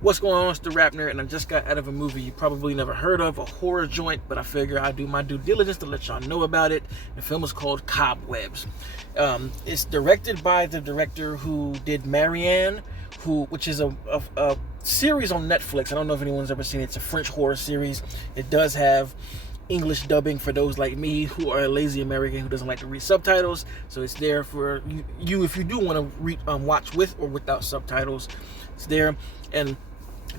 What's going on? It's the RapNerd, and I just got out of a movie you probably never heard of, a horror joint, but I figure I do my due diligence to let y'all know about it. The film is called Cobwebs. It's directed by the director who did Marianne, which is a series on Netflix. I don't know if anyone's ever seen it. It's a French horror series. It does have English dubbing for those like me who are a lazy American who doesn't like to read subtitles. So it's there for you if you do want to watch with or without subtitles. It's there. And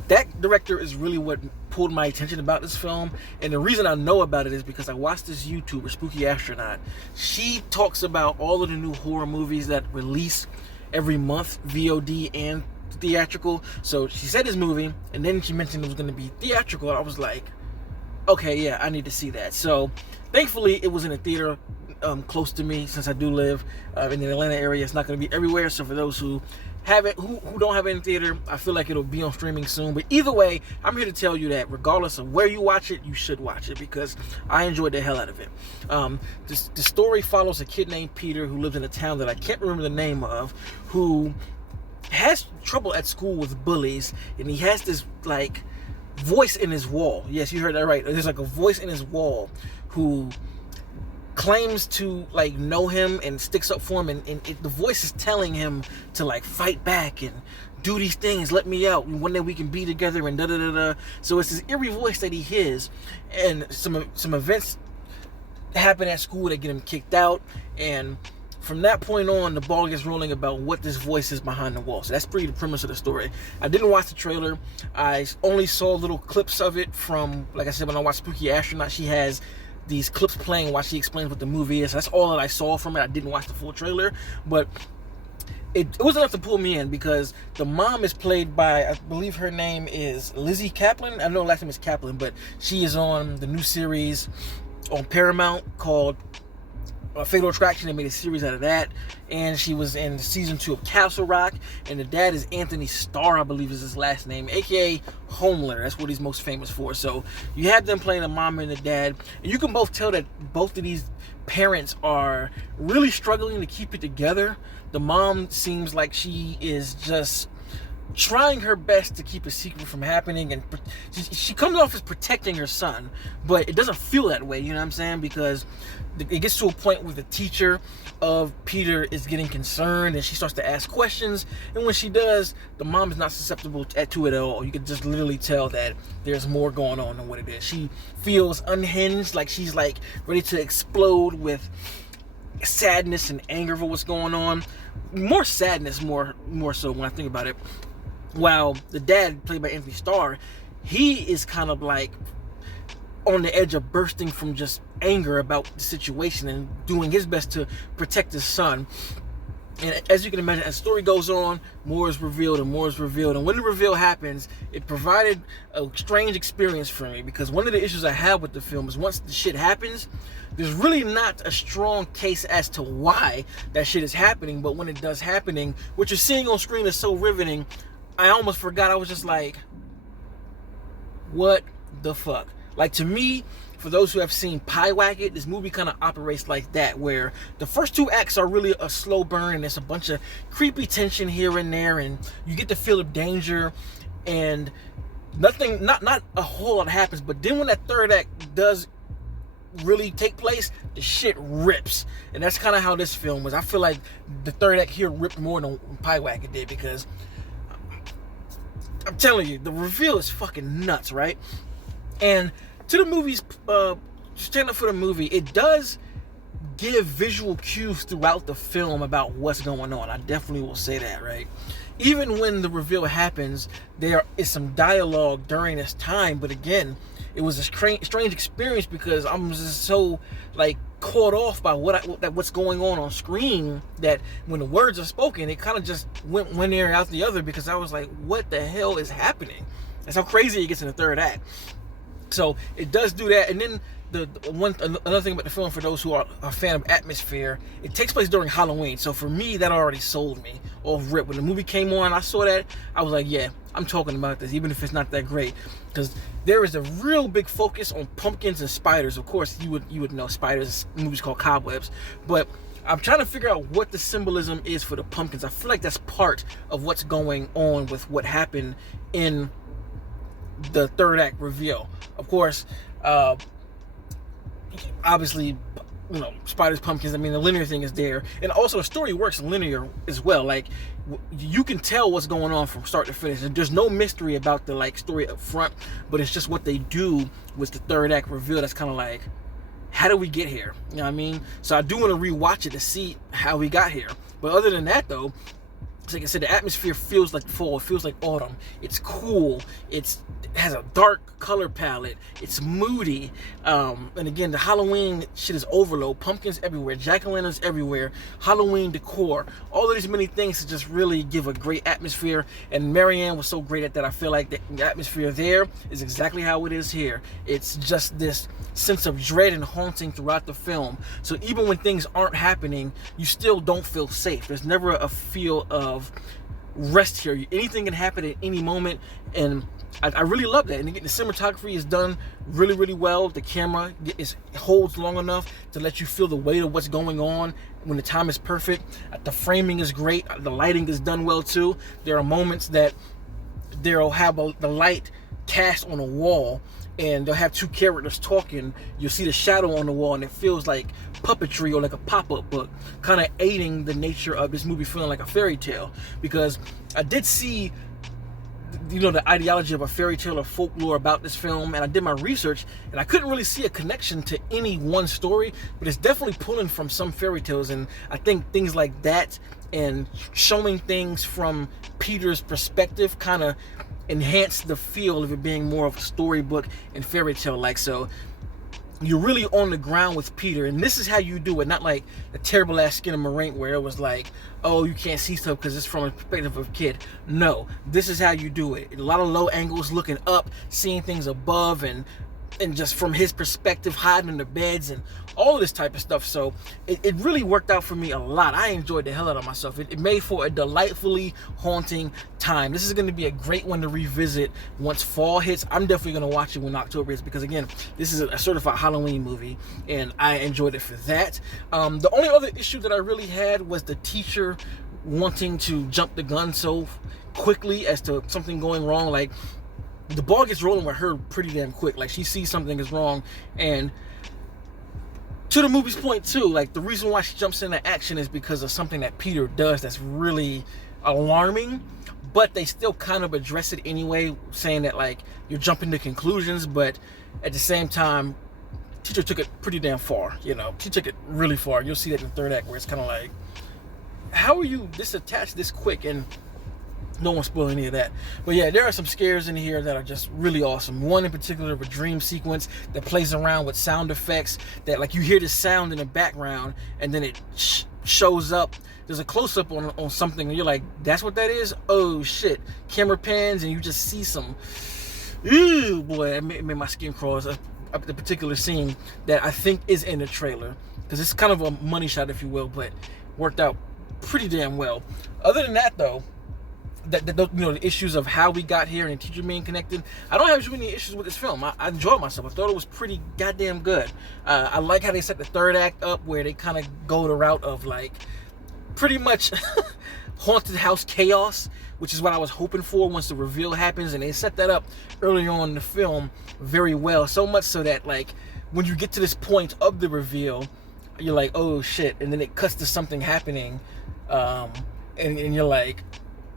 that director is really what pulled my attention about this film. And the reason I know about it is because I watched this YouTuber, Spooky Astronaut. She talks about all of the new horror movies that release every month, VOD and theatrical. So she said this movie, and then she mentioned it was going to be theatrical, and I was like, okay, yeah, I need to see that. So thankfully it was in a theater close to me, since I do live in the Atlanta area. It's not going to be everywhere, so for those who have it, who don't have it in theater, I feel like it'll be on streaming soon. But either way, I'm here to tell you that regardless of where you watch it, you should watch it, because I enjoyed the hell out of it. The story follows a kid named Peter who lives in a town that I can't remember the name of, who has trouble at school with bullies, and he has this like voice in his wall. Yes, you heard that right. There's like a voice in his wall who claims to like know him and sticks up for him, and the voice is telling him to like fight back and do these things, let me out, and one day we can be together, and da da da da. So it's this eerie voice that he hears, and some events happen at school that get him kicked out, and from that point on, the ball gets rolling about what this voice is behind the wall. So that's pretty the premise of the story. I didn't watch the trailer. I only saw little clips of it from, like I said, when I watched Spooky Astronaut, she has these clips playing while she explains what the movie is. That's all that I saw from it. I didn't watch the full trailer, but it was enough to pull me in, because the mom is played by, I believe her name is Lizzie Kaplan. I know her last name is Kaplan, but she is on the new series on Paramount called Fatal Attraction. They made a series out of that, and she was in season 2 of Castle Rock, and the dad is Anthony Starr, I believe is his last name, aka Homelander. That's what he's most famous for. So you have them playing the mom and the dad, and you can both tell that both of these parents are really struggling to keep it together. The mom seems like she is just trying her best to keep a secret from happening, and she comes off as protecting her son, but it doesn't feel that way, you know what I'm saying? Because it gets to a point where the teacher of Peter is getting concerned, and she starts to ask questions, and when she does, the mom is not susceptible to it at all. You can just literally tell that there's more going on than what it is. She feels unhinged, like she's like ready to explode with sadness and anger for what's going on. More sadness, more so when I think about it. While the dad, played by Anthony Starr, he is kind of like on the edge of bursting from just anger about the situation and doing his best to protect his son. And as you can imagine, as the story goes on, more is revealed and more is revealed. And when the reveal happens, it provided a strange experience for me, because one of the issues I have with the film is once the shit happens, there's really not a strong case as to why that shit is happening. But when it does happening, what you're seeing on screen is so riveting, I almost forgot. I was just like, what the fuck? Like, to me, for those who have seen Pyewacket, this movie kind of operates like that, where the first 2 acts are really a slow burn, and there's a bunch of creepy tension here and there, and you get the feel of danger, and nothing, not a whole lot happens. But then when that 3rd act does really take place, the shit rips. And that's kind of how this film was. I feel like the 3rd act here ripped more than Pyewacket did, because I'm telling you, the reveal is fucking nuts, right? And to the movie's stand up for the movie, it does give visual cues throughout the film about what's going on. I definitely will say that, right? Even when the reveal happens, there is some dialogue during this time, but again, it was a strange experience, because I'm just so like caught off by what's going on screen, that when the words are spoken, it kind of just went one ear out the other, because I was like, what the hell is happening? That's how crazy it gets in the 3rd act. So it does do that. And then another thing about the film, for those who are a fan of atmosphere, it takes place during Halloween. So for me, that already sold me off rip. When the movie came on, I saw that, I was like, yeah, I'm talking about this, even if it's not that great, because there is a real big focus on pumpkins and spiders. Of course, you would know spiders. The movie's called Cobwebs, but I'm trying to figure out what the symbolism is for the pumpkins. I feel like that's part of what's going on with what happened in the third act reveal. Of course, obviously, you know, spiders, pumpkins, I mean, the linear thing is there. And also the story works linear as well. Like, you can tell what's going on from start to finish. There's no mystery about the, like, story up front, but it's just what they do with the third act reveal that's kind of like, how did we get here? You know what I mean? So I do want to rewatch it to see how we got here. But other than that, though, like I said, the atmosphere feels like fall. It feels like autumn. It's cool. It has a dark color palette. It's moody. And again, the Halloween shit is overload. Pumpkins everywhere. Jack-o'-lanterns everywhere. Halloween decor. All of these many things to just really give a great atmosphere. And Marianne was so great at that. I feel like the atmosphere there is exactly how it is here. It's just this sense of dread and haunting throughout the film. So even when things aren't happening, you still don't feel safe. There's never a feel of rest here. Anything can happen at any moment, and I really love that. And again, the cinematography is done really, really well. The camera holds long enough to let you feel the weight of what's going on when the time is perfect. The framing is great. The lighting is done well too. There are moments that they'll have the light cast on a wall, and they'll have two characters talking. You'll see the shadow on the wall, and it feels like puppetry or like a pop-up book, kind of aiding the nature of this movie feeling like a fairy tale. Because I did see, you know, the ideology of a fairy tale or folklore about this film, and I did my research, and I couldn't really see a connection to any one story, but it's definitely pulling from some fairy tales. And I think things like that and showing things from Peter's perspective kind of enhance the feel of it being more of a storybook and fairy tale like. So you're really on the ground with Peter, and this is how you do it. Not like a terrible ass Skinamarink where it was like, oh, you can't see stuff because it's from a perspective of a kid. No, this is how you do it. A lot of low angles, looking up, seeing things above, and just from his perspective, hiding in the beds and all of this type of stuff. So it really worked out for me a lot. I enjoyed the hell out of myself. It made for a delightfully haunting time. This is going to be a great one to revisit once fall hits. I'm definitely going to watch it when October hits, because again, this is a certified Halloween movie, and I enjoyed it for that. The only other issue that I really had was the teacher wanting to jump the gun so quickly as to something going wrong. Like, the ball gets rolling with her pretty damn quick. Like, she sees something is wrong, and to the movie's point too, like, the reason why she jumps into action is because of something that Peter does that's really alarming, but they still kind of address it anyway, saying that, like, you're jumping to conclusions, but at the same time, teacher took it pretty damn far. You know, she took it really far. You'll see that in the third act, where it's kind of like, how are you this attached this quick? And no one spoil any of that. But yeah, there are some scares in here that are just really awesome. One in particular of a dream sequence that plays around with sound effects, that, like, you hear the sound in the background and then it shows up. There's a close-up on something and you're like, that's what that is? Oh shit. Camera pans and you just see some, ew, boy, it made my skin crawl. The particular scene that I think is in the trailer, because it's kind of a money shot, if you will, but worked out pretty damn well. Other than that, though, you know, the issues of how we got here and the teacher being connected, I don't have too many issues with this film. I enjoyed myself. I thought it was pretty goddamn good. I like how they set the third act up, where they kind of go the route of, like, pretty much haunted house chaos, which is what I was hoping for once the reveal happens. And they set that up earlier on in the film very well, so much so that, like, when you get to this point of the reveal, you're like, oh shit, and then it cuts to something happening, and you're like,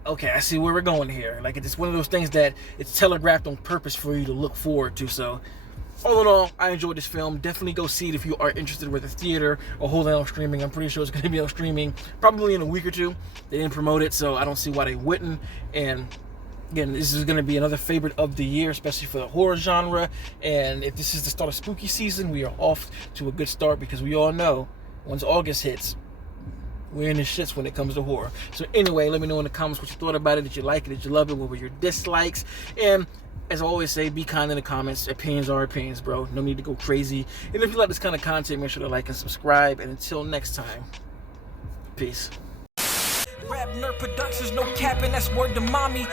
okay, I see where we're going here. Like, it's one of those things that it's telegraphed on purpose for you to look forward to. So all in all, I enjoyed this film. Definitely go see it if you are interested with the theater or holding on streaming. I'm pretty sure it's going to be on streaming probably in a week or two. They didn't promote it, so I don't see why they wouldn't. And again, this is going to be another favorite of the year, especially for the horror genre. And if this is the start of spooky season, we are off to a good start, because we all know once August hits, we're in the shits when it comes to horror. So anyway, let me know in the comments what you thought about it. Did you like it? Did you love it? What were your dislikes? And as I always say, be kind in the comments. Opinions are opinions, bro. No need to go crazy. And if you like this kind of content, make sure to like and subscribe. And until next time, peace. RapNerd Productions, no capping, that's word to mommy.